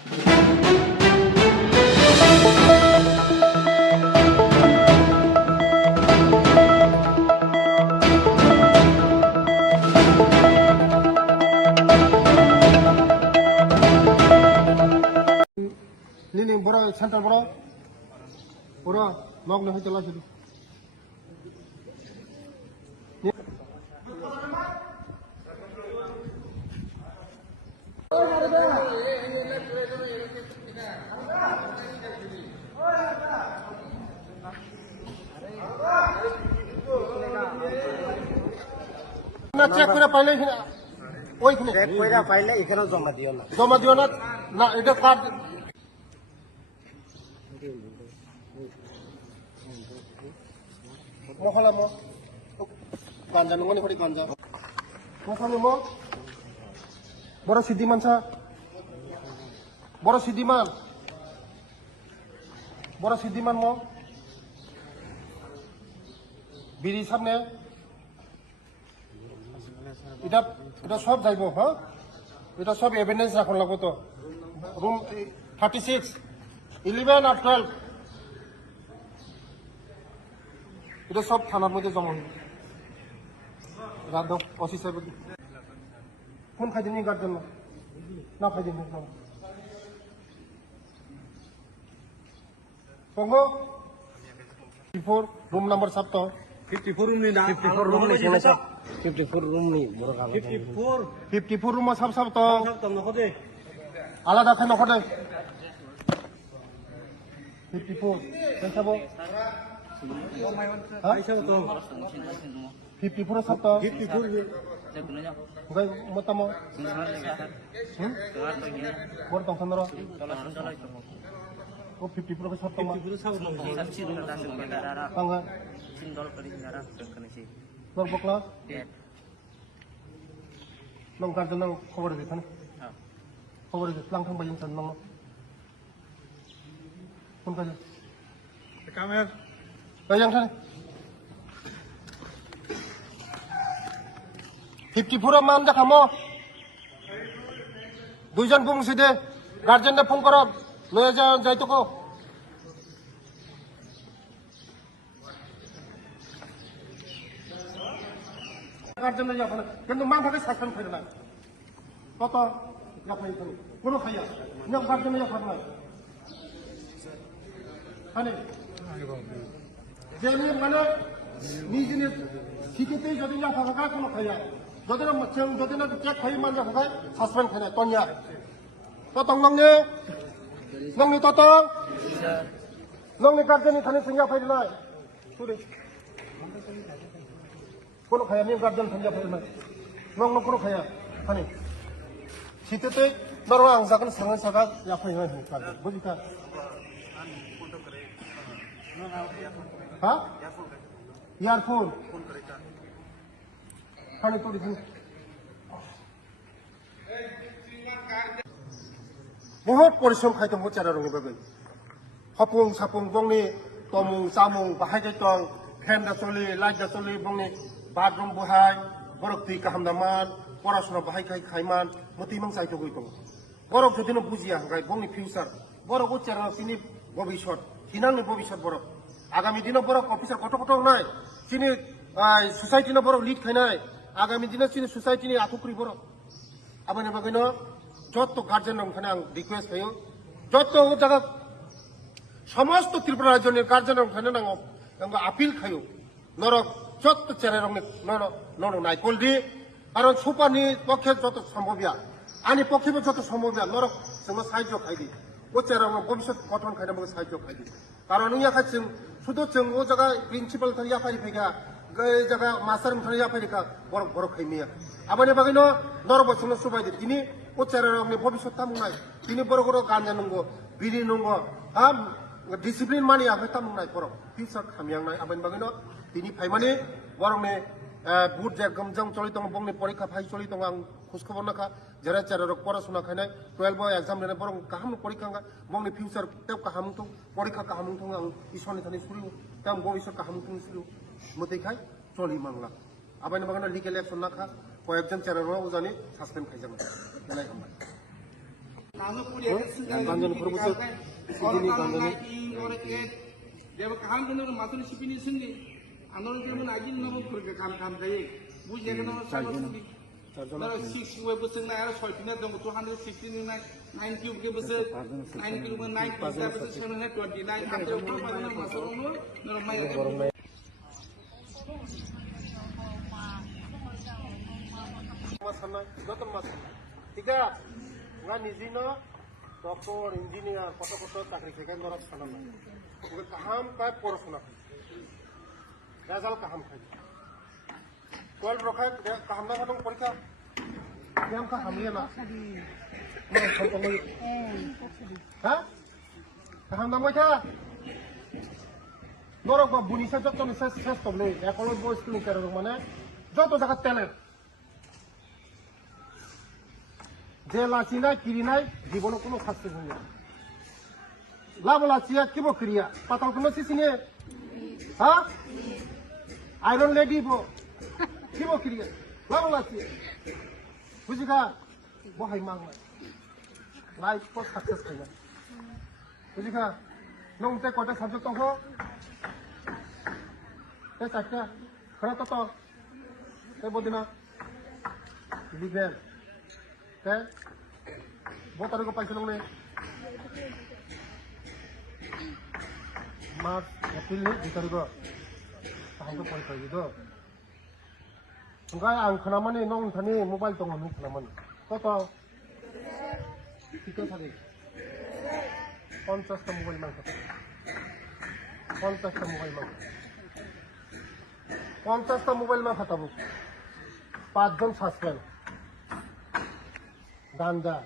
Ini bora center bora log nih jalan sini. না check করে পাইলে ওইখানে চেক করে পাইলে এখানে জমা দিও না না এটা কার্ড মহলা মো গাঞ্জা নঙ্গনি পড়ি গাঞ্জা মহলা মো বড় সিদ্ধিমান ছা বড় সিদ্ধিমান মো বিড়ি সামনে এটা সব যাইব হ্যাঁ এটা সব এভিডেন্স রাখুন লাগবো তো রুম 36 11 আর 12 এটা সব থানার মধ্যে জমা হইল রাত অসি সাহেব কোন খাইদিন গার্জেন না খাইদিন পঙ্গ 54 রুম নাম্বার 7 তো 54 रूम नहीं 54 रूम नहीं है 54 रूम नहीं बड़ा काम 54 রুম সব তো सब तुम न खोदे আলাদা খাই নখদে 54 কেন সাবো ऐसा तो 54 সব তো 54 ওই মতামো বড় তখন ধরো ও 54 সব তো 54 सब কাঙ্গা তোর বকলা নং গার্জেন নং খবর দিছ না খবর দিছ লাং থাং বাইন সান নং কোন কাজে कामेर এই জাংখানে 54 মান দেখামো দুইজন বুংসি দে গার্জেনকে ফোন কর লয়ে যাইতকো গার্জেন যাবে না কিন্তু মা ভাগে সাসপেন্ড করে না কত যাফাই করে কোনো খাইয়া নিয়ম গার্জেন যাফার না মানে যে নিয়ম মানে নিজে শিখিতেই যদি যাফা থাকা কোনো খাইয়া যদি না চেক খাই মান যাফা সাসপেন্ড খাই না তনিয়া ততং নংনি ততং নংনি গার্জেননি থানি সিংয়া ফাইল নাই সুরে কোনো খায়া নিয়ম গার্জেন থানিয়া ফাইল নাই নং কোনো খায়া থানি শীতেতে ধরো আং যাখন সাঙ্গে সাগা যাফাই হয় গার্জেন বুঝিকা হ্যাঁ ইয়ারফোন থানি তো দিন बहुत परिश्रम खायदों चारा रंनि बागै हपुं सापुं बंनि तमुं जामुं बाहायदों दं फेन दा चलि लाइट दा चलि बंनि बाथरुम बहाय बरक दै गाहामदामान पराशुना बाहाय खायमान मति मां जायतो गई दं बरक जुदिनो बुजिया हांगाय बंनि फिउचार बरक चारा तिनि भबिष्यत हिनांनि भबिष्यत बरक आगामी दिनाव बरक अफिसार गथ नाय तिनि सोसाइटिनो बरक लिड खायनाय आगामी दिनाव तिनि सोसाइटिनि आखुख्रि बरक आबानि बागैनो যত গার্জেন ওখানে রিকোয়েস্ট হয়ে যত ও জায়গা সমস্ত ত্রিপুরা রাজ্যের গার্জেন ওখানে নাও আপিল খাইও নরক যত চেরে রঙে নর নাই কলদি কারণ সুপানি পক্ষে যত সম্ভবিয়া আনি পক্ষে যত সম্ভবিয়া নরক जों সাহায্য খাইদি ও চেরে ভবিষ্যৎ গঠন খাইনা মগে সাহায্য খাইদি কারণ ইয়া খাইছিং শুধু जों ও জায়গা প্রিন্সিপাল থাকি আফারি ফেগা গই জায়গা মাস্টার থাকি আফারি কা বড় বড় খাইমিয়া আবানি বাগিনো নরব जों সুবাইদি তিনি ও চেরে রঙে ভবিষ্যৎ তামুনাই তিনি বড় বড় গাঞ্জা নঙ্গো বিড়ি নঙ্গো হাম ডিসিপ্লিন মানি আফাই তামুনাই বড় ফিউচার খামিয়াंनाय আবানি বাগিনো তিনি ফাইমানি বরংনে বুট একদম जों চলি দং বংনি পরীক্ষা ফাই চলি দং আं খোঁজখবর নাখা जेरै চেরে রক পড়াশোনা খাইনাय 12 एग्जाम लेनाय बरं गाहाम परीक्षा बंनि फ्यूचर तेब गाहाम थं परीक्षा गाहाम थं आं इसोरनि थानि सुरिउ तेम भबिष्यत गाहाम थं सुरिउ मतेखाय चलि मांगला आबानि बागान लिगेल एक्शन नाखा कयेकजन চেরে रो उजानि सासपेंड खाइजां नाय हामबाय 간전히 그러고서 시진이 간전히 Dewa kaham kena masuk sipini sendiri. Anon kena lagi nama pergi kaham daya. Bukan kena sama sendiri. Kalau 6 kilo besar na ada 14 dong 216 na 9 kilo besar 9 kilo 9 besar besar sana 29 ada orang mana masuk orang normal. Masalah, betul mas. Tiga, ngan izino, doktor, engineer, foto-foto takrik sekian orang sana. Udah kaham kayak porosuna. Gazal kaham kayak. 12 rokai kaham na kadang periksa. Yang kaham dia na. Mana contoh lagi? Hah? Kaham na macam? Norok ba bunisa jatuh ni ses toble. Ya kalau bos tu kerja mana? Jatuh zakat teler. যে লাচি নাই কিরি নাই জীবনে কোনো শাস্তি হয় না লাভ লাচিয়া কিব ক্রিয়া পাতাল কোনো সিসিনে হ্যাঁ আয়রন লেডি কিব ক্রিয়া লাভ লাচিয়া বুঝিকা বহাই মাং লাইফ ফর সাকসেস হয় না বুঝিকা নংতে কটা সাবজেক্ট দङ তে চারটা খরা তো তে বদিনা বিজ্ঞান Kan? Buat taruh ke pakai ni. Mas, April ni ditaruh ke. Tahan tu pakai gitu. Enggak, ang kenaman ni nong thani mobile tu ngon kenaman. Kau kita tadi. 50 mobile mang kata. 50 mobile mang. 50 mobile mang kata bu. 5 জন suspend. গান্দা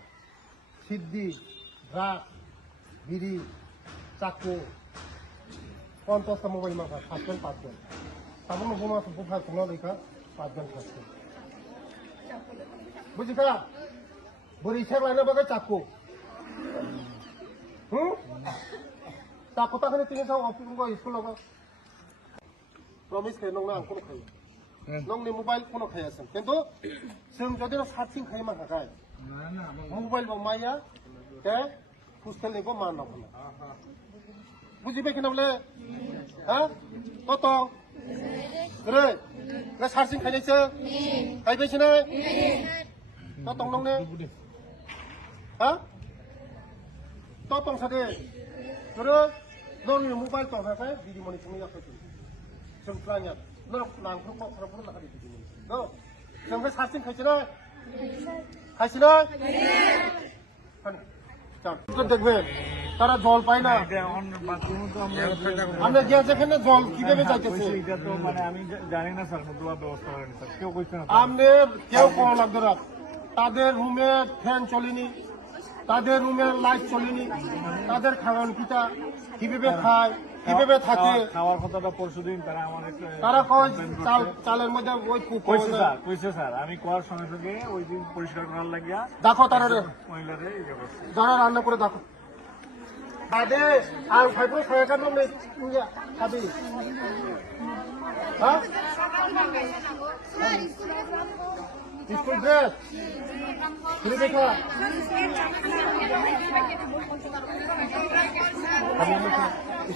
সিদ্ধি drug বিড়ি চাকু 50টা mobile মাথা 7জন 5জন তারপর বোমা বুফা কোনো দেখা 5জন 5জন বুঝিকা বরিশা লাইনে বাগে চাকু চাকু তাখানে তিনি সব অফিস স্কুল লগা প্রমিস খাই নং না কোনো খাই নংনি মোবাইল কোনো খাই আছেন কিন্তু जों যদি সার্চিং খাই মা খায় মোবাইল বা মাইয়া তে হোস্টেল নিব মান নকলে বুঝিবে কিনা বলে হ্যাঁ কত রে না সার্চিং খাইছে খাইবেছ না কত নংনে হ্যাঁ কত সাদে রে নংনি মোবাইল তো ভাবে দিদি মনি তুমি যাচ্ছে जों প্লানিয়া নরক নাংখো কখনো না খালি দিদি মনি নো जों সার্চিং খাইছে না খাইছি না দেখবেন তারা জল পায় না আমরা গিয়ে যেখানে জল কিভাবে যাইতেছে আমি জানি না স্যার ব্যবস্থা করেন স্যার কেউ কইছে না আপনি কেউ করা লাগবে না তাদের রুমে ফ্যান চলেনি তাদের রুমে লাইট চলেনি তাদের খাওয়ান পিতা কিভাবে খায় কিভাবে থাকে খাওয়ার কথাটা পরশুদিন তারা কয় চালের মধ্যে ওই কইছে স্যার আমি কোয়ার সঙ্গে সঙ্গে ওই দিন পরিষ্কার করার লাগিয়া দেখো তারা মহিলাদের যারা রান্না করে দেখো বাদে আর ভাইপো সহায়কার নাম নেই খাবি হ্যাঁ স্কুল ড্রেস ঘুরে দেখা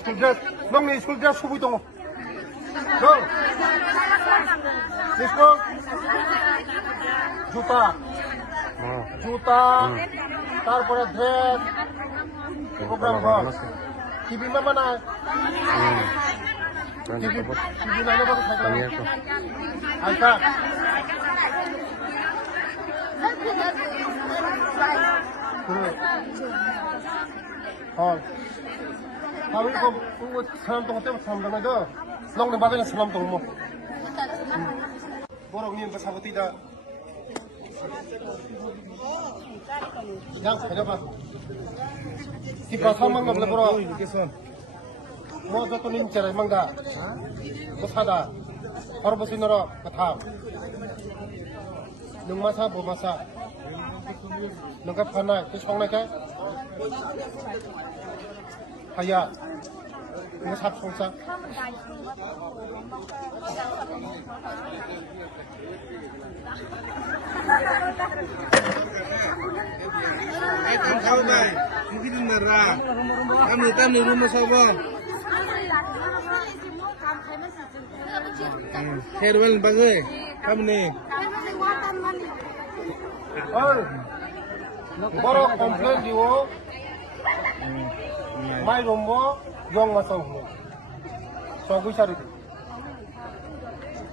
স্কুল ড্রেস নংনি স্কুল ড্রেস সুবি দङ স্কুল জুতা জুতা তারপরে ড্রেস প্রোগ্রাম ঘর টিভি মামা নাই টিভি নাইলে বাবু থাকে আচ্ছা হ্যাঁ আমি সালাম তো হতে সালাম জানাই তো নংনি বাজারে সালাম তো বরকনি সাবতি दा yang ada apa? Si pasal mang nggak bro? Mau jatuh nih cerai mang dah? Besada, harus besin noro kata. Nung masa bu masa, nung kap kanai, terus kong naik Kaya, ini satu songsa. Kau dah, mungkin merah. Kami rumah sabun. Herwell bagai, kamu ni. Oi, baru komplain dia. Mai rombo, jong masuk. So aku cari.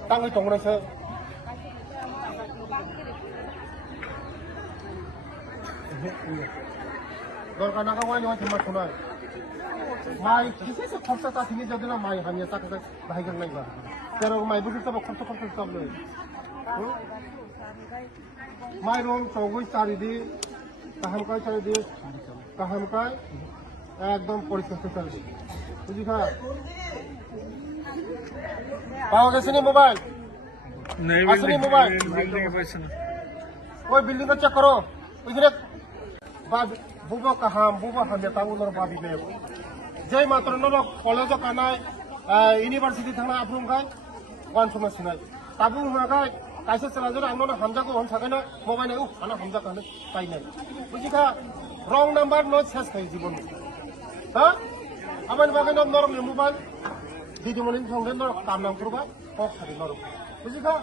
Tangi tongre se. Dorkan aku wani wani cuma tunai. Mai, kisah se khorsa ta thini jadi na mai hanya tak tak bahagia lagi lah. Pero mai bukan sebab khorsa sebab le. Mai rom so aku cari di, kaham kai cari di, kaham kai. একদম পরিষ্কার চলবে বুঝি খা পাওয়া গেছে নি mobile আসেনি mobile ওই বিল্ডিং চেক করো ওইখানে বুবো কাহাম বুবো হামে তাগুলোর বাবি বে যেই মাত্র নর কলেজ কানায় ইউনিভার্সিটি থানা আপ্রুম খাই ওয়ান সময় সিনাই তাবু হুনাখাই কাইসে চালাজোর আংনো হামজাকে হন থাকে না মোবাইল নাই আনা হামজা কানে পাই নাই বুঝি খা রং নাম্বার ন শেষ খাই জীবন হ্যাঁ আমার বাকি নাম নরম মোবাইল দিদিমণি সঙ্গে নরক কাম নাম করবা কক খালি নরক বুঝি খা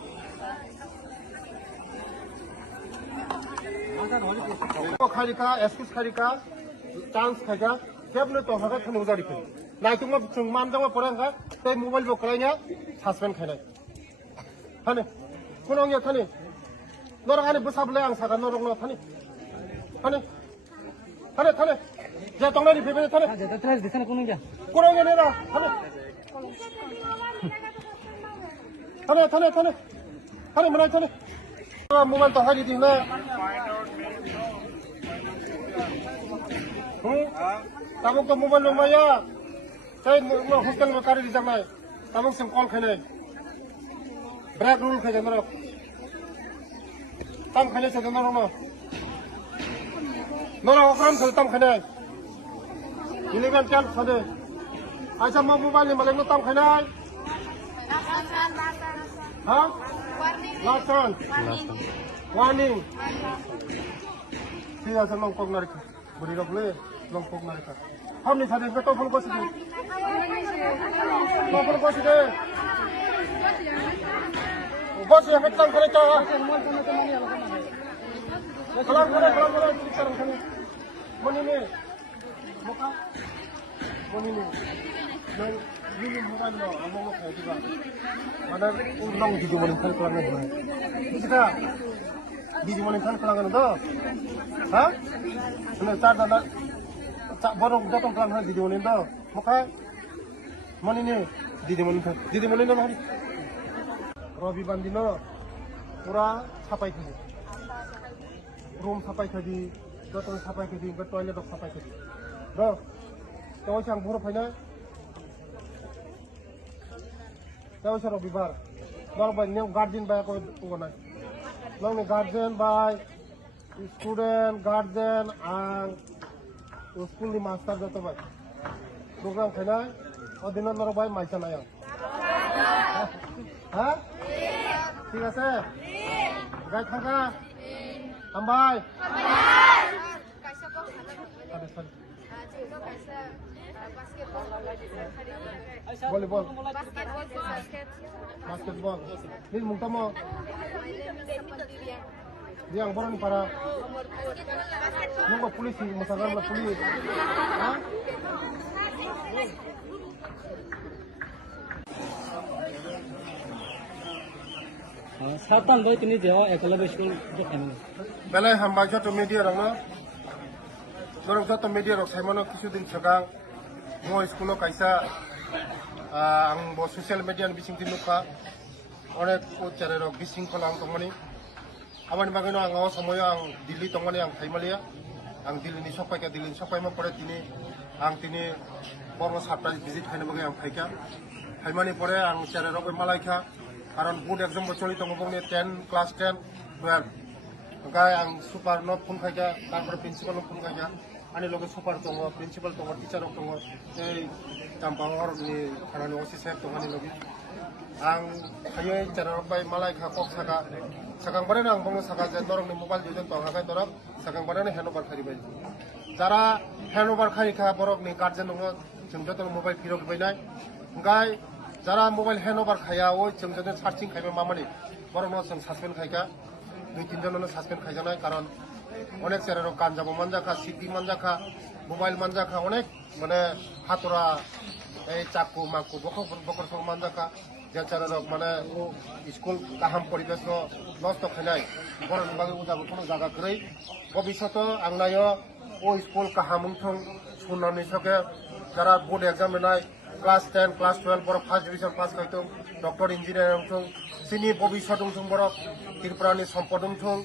খারিকা এক্সকিউজ খারিকা চান্স খাইকা কেবলে তো হাগা থানো জারি খাই নাই তুমি মান দাও পরে আঙ্গা তাই মোবাইল বকরাইনা সাসপেন্ড খাইনাই থানে কোন অঙ্গে থানে নরক আনি বসাবলে আং সাগা নরক ন থানে থানে থানে থানে যা তংনানি ফেবে থানে Terus di sana kuning ya. কোন অঙ্গে নেরা থানে থানে থানে থানে থানে মনে থানে মোবাইল তো হারি দিন না Tabung ke mobil lumaya, saya hostel berkari di sana. Tabung sengkol kene, break rule kene merok. Tam kene saya dengar orang. Nora okram saya tam kene. Ini kan kan sada. Aja mau mobil ni malam tam kene. Hah? Lasan. Warning. Saya senang kau narik. Beri boleh. Longkok mereka. Kami tadi kita telepon kau sini. Telepon kau sini. Bos yang kita kerja. Kelang sekarang kami. Mana ni? Muka. Mana ni? Dan ini bukan lo. Among lo kau juga. Ada ulang di mana kan kelangan ni. Kita di mana kan kelangan tu? Hah? Mana cara nak? Borong datang pelan pelan Didi Moninda, maka mana ini Didi Moninda hari Robi Bandino, pura sapai kadi, room sapai kadi, datang sapai kadi, ke toilet dok sapai kadi, dah, tahu siang buruk hanya, tahu siang Robi Bar, baru banyak guardian banyak kau naik, lalu ni guardian by student, guardian, school master जो तो भाई programme खाना और दिन नर भाई माइसा ना हाँ ठीक है गाय खाका हम भाई volleyball basketball ini mungkin mau yang orang para nunggu polisi masakan lah polis, ah? Satan boy ini jauh ekologi school tu kan. Belai hamba jatuh media orang na, orang jatuh media orang saya mana kisu din sekarang mau sekolah kaisa, ang bo sosial media ni bising tinuka, orang ko cari orang bising kolang tongani. Aman bagano ang awas samoyo ang Dili tongani ang Thaimalia ang Dili ni sopai ka Dili sopai mo pore tini ang tini borno surprise visit khaine bagai ang phaika Thaimani pore ang chere robe malaika karon board exam bocholi tongobongni 10 class 10 12 gai ang super not phone khaika tarpore principal phone khaika ani loge super tongo principal tongo teacher tongo ei tampangor ni thanani osi sep tongo ani loge ang hayo channel bai malai kha kok saka sakang bare ang bong saka je dorong ni mobile jojen tong hakai dorok sakang bare ni handover khari bai jara handover khari kha borok ni guardian tongo जों जतन mobile फिरक बैनाय ओंखाय Zara mobile handover खाया ओइ जों जतन सार्चिं खायबा मामानि बरनो जों सासपेन्ड खायका 2-3 जननो सासपेन्ड खायजानाय कारण अनेक सेरारो गानजाबो मानजाखा city मानजाखा mobile मानजाखा अनेक माने हातरा এই চাকু মাকু বকর সব মানজাখা যে চারার মানে ও স্কুল কাহাম পরিবেশ নষ্ট খাইনাই বড় বাগে উদাবো কোনো জায়গা গরৈ ভবিষ্যৎ আংনায় ও স্কুল কাহাম থং শুনানি সকে যারা বোর্ড এক্সাম होनाय ক্লাস 10 ক্লাস 12 বড় ফার্স্ট ডিভিশন পাস খাইতং ডক্টর ইঞ্জিনিয়ার থং সিনি ভবিষ্যৎ থং বড় ত্রিপুরানি সম্পদ থং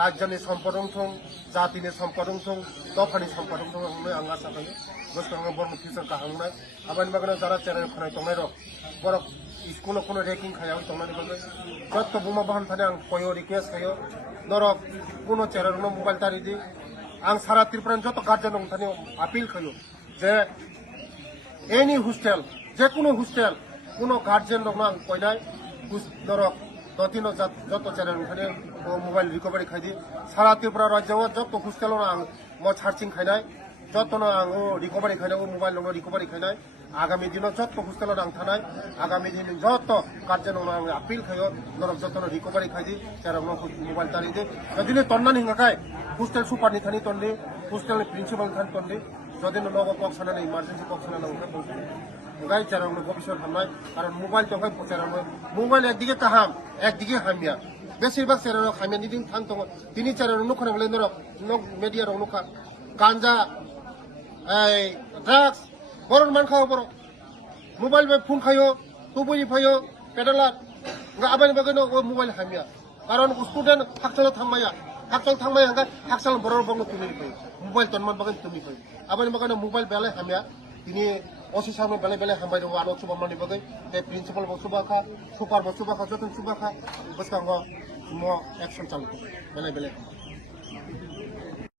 রাজ্যनि सम्पद थं जातिनि सम्पद थं दफानि सम्पद थं आं आसा खायो गोसोखाङो बरनो फिउचार काहांनाय आबानि बागनो जारा चेनेल खनाय तंनाय र बर स्कुल कोनो रेकिं खायाव तंनानि बागै जत्त बुमा बाहन थाने आं कयो रिक्वेस्ट खायो नरक कोनो चेनेल नो मोबाइल तारि दि आं सारा त्रिपुरानि जत्त गार्जियन दं थाने आपिल खायो जे एनी हस्टेल जे कोनो हस्टेल कोनो गार्जियन दं आं कयनाय नरक दतिनो जत्त चेनेल थाने मोबाइल रिकभारि खाइदि सारा त्रिपुरा राज्यआव जत्त हस्टेल आं म सार्चिं खाइनाय जत्तनो आं रिकभारि खाइनाय मोबाइल नो रिकभारि खाइनाय आगामी दिनाव जत्त हस्टेल आं थानाय आगामी दिन जत्त गार्जियन आं आपिल खायो नरक जत्तनो रिकभारि खाइदि जेराव मोबाइल तारिदि जदिनो तन्नानि हिंगाखाय हस्टेल सुपारनि थानि तन्नि हस्टेलनि प्रिन्सिपाल थानि तन्नि जदिनो नगो कक सानानै इमारजेन्सि कक सानानै ओंखाय जेराव भबिष्यत हामनाय कारण मोबाइल तंखाय जेराव मोबाइल एकदिके काहाम एकदिके हामिया बेसेबां सेराव खामियानि दिन थां दङ दिनै सेराव नुखानांगले नरक नक मिडिया रं नुखा गांजा এই ড্রাগস বড় মান খাও বড় মোবাইল বে ফোন খাयो তুবুই ফাयो পেডালার গা আবানি বাগনো ও মোবাইল হামিয়া কারণ স্টুডেন্ট হাকসাল থাংমায়া হাঙ্গা হাকসাল বড় বঙ্গ তুমি ফাयो মোবাইল তনমান বাগন তুমি ফাयो আবানি বাগনো মোবাইল বেলে হামিয়া তিনি অসি সামনে বেলে বেলে হামবাই দङ আলো সুবামানি বাগै তে প্রিন্সিপাল বসুবাখা সুপার বসুবাখা যতন সুবাখা বসকাঙ্গ म एक्शन चालू बेले बेले